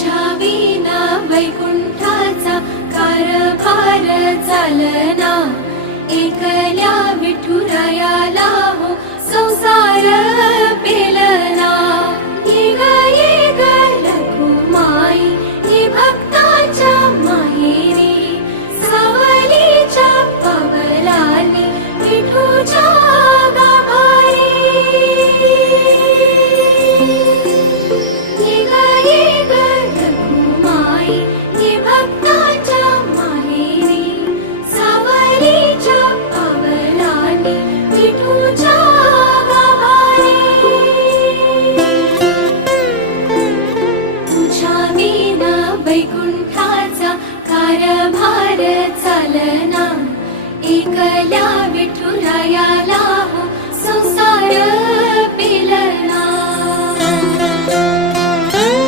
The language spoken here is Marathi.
तुझ्या विना वैकुंठाचा कारभार चालना, एकल्या विठुरायाला हो संसार पेलना। ये ग रखुमाई ये भक्ताच्या माहेरी, सावलीच्या पावलांनी विठूच्या गाभारी। ये ग रखुमाई ये भक्ताच्या माहेरी, सावलीच्या पावलांनी विठूच्या गाभारी। तुझ्या विना वैकुंठाचा कारभार चालना, एकल्या विठुरायाला हो संसार पेलना।